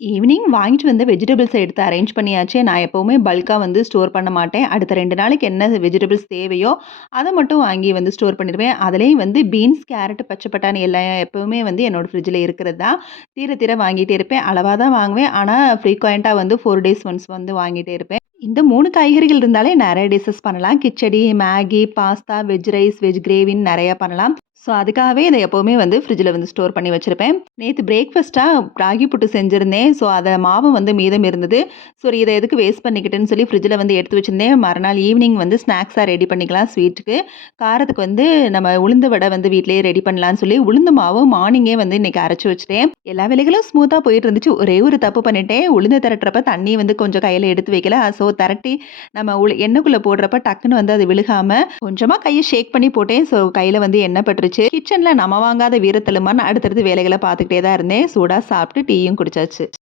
Evening வாங்கிட்டு வந்த vegetables எடுத்து அரேஞ்ச் பண்ணியாச்சு. நான் எப்பவுமே பல்க்கா வந்து ஸ்டோர் பண்ண மாட்டேன். அடுத்த 2 நாளைக்கு என்ன வெஜிடபிள்ஸ் தேவையோ, அத மட்டும் வாங்கி வந்து ஸ்டோர் பண்ணிருவேன். அதுலயும் வந்து பீன்ஸ், கேரட், பச்சை பட்டாணி எல்லாம் எப்பவுமே வந்து என்னோட ஃப்ரிட்ஜ்ல இருக்கிறது தான். தீர தீர வாங்கிட்டே இருப்பேன். அளவா தான் வாங்குவேன். ஆனா ஃப்ரீக்வென்ட்டா வந்து 4 டேஸ் ஒன்ஸ் வந்து வாங்கிட்டே இருப்பேன். இந்த 3 காய்கறிகள் இருந்தாலே நெறைய டிஷ்ஷஸ் பண்ணலாம். Khichdi, Maggi, pasta, veg rice, veg கிரேவின்னு நெறையா பண்ணலாம். ஸோ, அதுக்காகவே இத எப்பவுமே வந்து ஃப்ரிட்ஜ்ல வந்து ஸ்டோர் பண்ணி வச்சிருப்பேன். நேத்து பிரேக்ஃபாஸ்ட்டா ராகி புட்டு செஞ்சிருந்தேன். ஸோ, அத மாவும் வந்து மீதம் இருந்தது. சரி இத எதுக்கு வேஸ்ட் பண்ணிக்கிட்டுன்னு சொல்லி ஃப்ரிட்ஜ்ல வந்து எடுத்து வச்சிருந்தேன். மறுநாள் ஈவினிங் வந்து ஸ்நாக்ஸா ரெடி பண்ணிக்கலாம் ஸ்வீட்டுக்கு. காரத்துக்கு வந்து நம்ம உளுந்து வடை வந்து வீட்லயே ரெடி பண்ணலான்னு சொல்லி உளுந்து மாவு மார்னிங்கே வந்து இன்னைக்கு அரைச்சு வச்சுட்டேன். எல்லா வேலைகளும் ஸ்மூத்தா போயிட்டு இருந்துச்சு. ஒரே ஒரு தப்பு பண்ணிட்டேன். உளுந்து திரட்டுறப்ப தண்ணி வந்து கொஞ்சம் கையில எடுத்து வைக்கல. ஸோ, திரட்டி நம்ம எண்ணெய்க்குள்ள போடுறப்ப டக்குன்னு வந்து அது விழுகாம கொஞ்சமா கைய ஷேக் பண்ணி போட்டேன். ஸோ, கையில வந்து எண்ணெய் பட்டுருச்சு. கிச்சன்ல நம்ம வாங்காத வீரத்தெழுமான்னு அடுத்தடுத்து வேலைகள பார்த்துக்கிட்டே தான் இருந்தேன். சூடா சாப்பிட்டு டீயும் குடிச்சாச்சு.